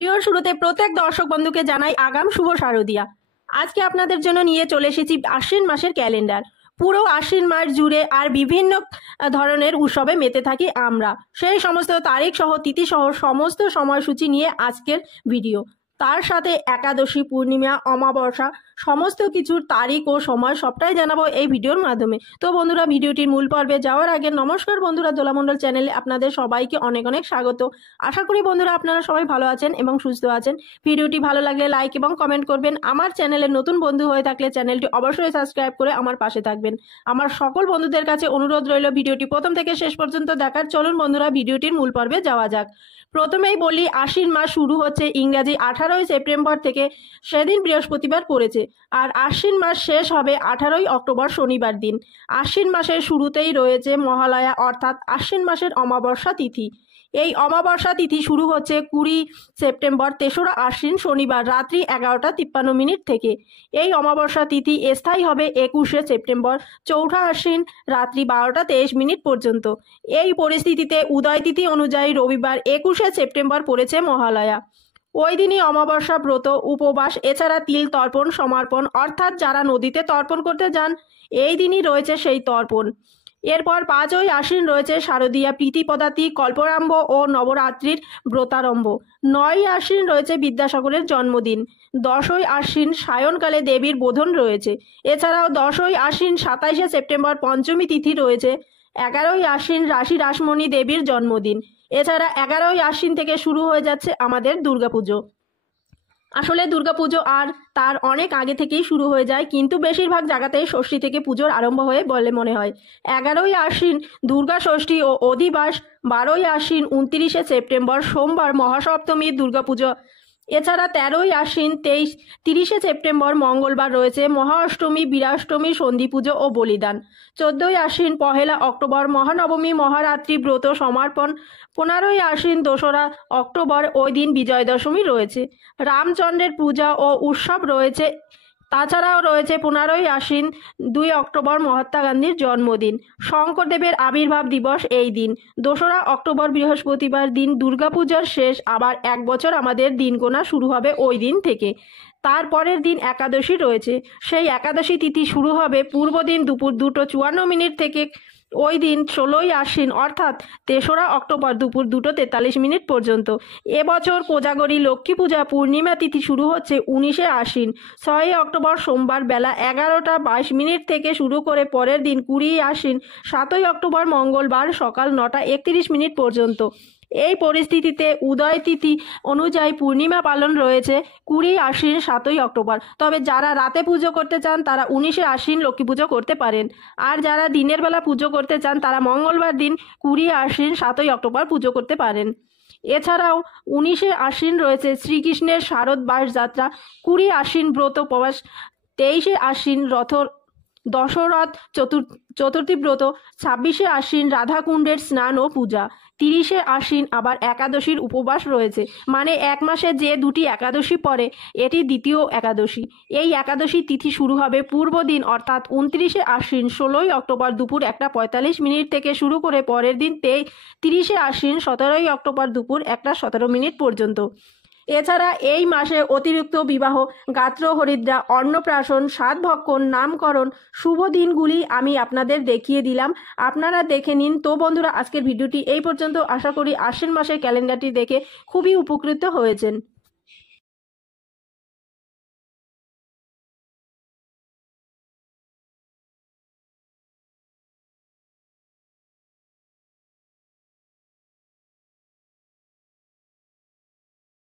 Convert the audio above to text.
ভিডিওর শুরুতে প্রত্যেক দর্শক বন্ধুকে জানাই আগাম শুভ শারদিয়া। আজকে আপনাদের জন্য নিয়ে চলে এসেছি আশ্বিন মাসের ক্যালেন্ডার। পুরো আশ্বিন মাস জুড়ে আর বিভিন্ন ধরনের উৎসবে মেতে থাকি আমরা। সেই সমস্ত তারিখ সহ তিথি সহ সমস্ত সময়সূচি নিয়ে আজকের ভিডিও। তার সাথে একাদশী, পূর্ণিমা, অমাবস্যা সমস্ত কিছুর তারিখ ও সময় সবটাই জানাবো এই ভিডিওর মাধ্যমে। তো বন্ধুরা, ভিডিওটির মূল পর্বে যাওয়ার আগে নমস্কার বন্ধুরা, দোলামণ্ডল চ্যানেলে আপনাদের সবাইকে অনেক অনেক স্বাগত। আশা করি বন্ধুরা আপনারা সবাই ভালো আছেন এবং সুস্থ আছেন। ভিডিওটি ভালো লাগলে লাইক এবং কমেন্ট করবেন। আমার চ্যানেলে নতুন বন্ধু হয়ে থাকলে চ্যানেলটি অবশ্যই সাবস্ক্রাইব করে আমার পাশে থাকবেন। আমার সকল বন্ধুদের কাছে অনুরোধ রইল ভিডিওটি প্রথম থেকে শেষ পর্যন্ত দেখার। চলুন বন্ধুরা, ভিডিওটির মূল পর্বে যাওয়া যাক। প্রথমেই বলি, আশ্বিন মাস শুরু হচ্ছে ইংরাজি 18ই সেপ্টেম্বর থেকে। সেদিন বৃহস্পতিবার পড়েছে। আর আশ্বিন মাস শেষ হবে 18ই অক্টোবর শনিবার দিন। আশ্বিন মাসের শুরুতেই রয়েছে মহালয়া, অর্থাৎ আশ্বিন মাসের অমাবস্যা তিথি। এই অমাবস্যা তিথি শুরু হচ্ছে 20 সেপ্টেম্বর 3রা আশ্বিন শনিবার রাত্রি 11:53 থেকে। এই অমাবস্যা তিথি স্থায়ী হবে 21শে সেপ্টেম্বর 4ঠা আশ্বিন রাত্রি 12:23 পর্যন্ত। এই পরিস্থিতিতে উদয় তিথি অনুযায়ী রবিবার 21শে সেপ্টেম্বর পড়েছে মহালয়া। ওই দিনই অমাবস্যা ব্রত, উপবাস, এছাড়া তিল তর্পণ সমর্পণ, অর্থাৎ যারা নদীতে তর্পণ করতে যান এই দিনই রয়েছে সেই তর্পণ। এরপর 5ই আশ্বিন রয়েছে শারদীয়া, প্রীতিপদাতি, কল্পরাম্ভ ও নবরাত্রির ব্রতারম্ভ। 9ই আশ্বিন রয়েছে বিদ্যাসাগরের জন্মদিন। 10ই আশ্বিন সায়নকালে দেবীর বোধন রয়েছে। এছাড়াও 10ই আশ্বিন 27শে সেপ্টেম্বর পঞ্চমী তিথি রয়েছে। 11ই আশ্বিন রাশি রাসমণি দেবীর জন্মদিন। এছাড়া 11ই আশ্বিন থেকে শুরু হয়ে যাচ্ছে আমাদের দুর্গাপুজো। আসলে দুর্গাপুজো আর তার অনেক আগে থেকেই শুরু হয়ে যায়, কিন্তু বেশিরভাগ জায়গাতেই ষষ্ঠী থেকে পুজোর আরম্ভ হয়ে বলে মনে হয়। 11ই আশ্বিন দুর্গা ষষ্ঠী ও অধিবাস। 12ই আশ্বিন 29শে সেপ্টেম্বর সোমবার মহাসপ্তমীর দুর্গাপুজো। এছাড়া 13ই আশ্বিন 30শে সেপ্টেম্বর মঙ্গলবার রয়েছে মহা অষ্টমী, বীরাষ্টমী, সন্ধি পুজো ও বলিদান। 14ই আশ্বিন 1 অক্টোবর মহানবমী, মহারাত্রি ব্রত সমাপন। 15ই আশ্বিন 2রা অক্টোবর, ওই দিন বিজয় দশমী রয়েছে। রামচন্দ্রের পূজা ও উৎসব রয়েছে। তাছাড়াও রয়েছে 15ই আশ্বিন 2 অক্টোবর মহাত্মা গান্ধীর জন্মদিন। শঙ্করদেবের আবির্ভাব দিবস এই দিন। 2রা অক্টোবর বৃহস্পতিবার দিন দুর্গাপূজার শেষ। আবার এক বছর আমাদের দিন গোনা শুরু হবে ওই দিন থেকে। তারপরের দিন একাদশী রয়েছে। সেই একাদশী তিথি শুরু হবে পূর্ব দিন দুপুর 2:54 থেকে। ওই দিন 16ই আশ্বিন অর্থাৎ 3রা অক্টোবর দুপুর 2:43 পর্যন্ত। এবছর কোজাগরী লক্ষ্মী পূজা পূর্ণিমা তিথি শুরু হচ্ছে 19শে আশ্বিন 6ই অক্টোবর সোমবার বেলা 11:22 থেকে শুরু করে পরের দিন 20ই আশ্বিন 7ই অক্টোবর মঙ্গলবার সকাল 9:31 পর্যন্ত। এই পরিস্থিতিতে উদয় তিথি অনুযায়ী পূর্ণিমা পালন রয়েছে 20 আশ্বিন 7ই অক্টোবর। তবে যারা রাতে পুজো করতে চান তারা 19শে আশ্বিন লক্ষ্মী পুজো করতে পারেন। আর যারা দিনের বেলা পুজো করতে চান তারা মঙ্গলবার দিন 20 আশ্বিন 7ই অক্টোবর পুজো করতে পারেন। এছাড়াও 19শে আশ্বিন রয়েছে শ্রীকৃষ্ণের শারদ বাস যাত্রা, 20 আশ্বিন ব্রত উপবাস, 23শে আশ্বিন দশরথ চতুর্থী ব্রত, 26শে আশ্বিন রাধাকুণ্ডের স্নান ও পূজা, 30শে আশ্বিন আবার একাদশীর উপবাস রয়েছে। মানে এক মাসে যে দুটি একাদশী পড়ে এটি দ্বিতীয় একাদশী। এই একাদশী তিথি শুরু হবে পূর্ব দিন অর্থাৎ 29শে আশ্বিন 16ই অক্টোবর দুপুর 1:45 থেকে শুরু করে পরের দিন 30শে আশ্বিন 17ই অক্টোবর দুপুর 1:17 পর্যন্ত। এছাড়া এই মাসে অতিরিক্ত বিবাহ, গাত্র হরিদ্রা, অন্নপ্রাশন, সাতভক্ষণ, নামকরণ শুভ দিনগুলি আমি আপনাদের দেখিয়ে দিলাম। আপনারা দেখে নিন। তো বন্ধুরা, আজকের ভিডিওটি এই পর্যন্ত। আশা করি আশ্বিন মাসের ক্যালেন্ডারটি দেখে খুবই উপকৃত হয়েছেন।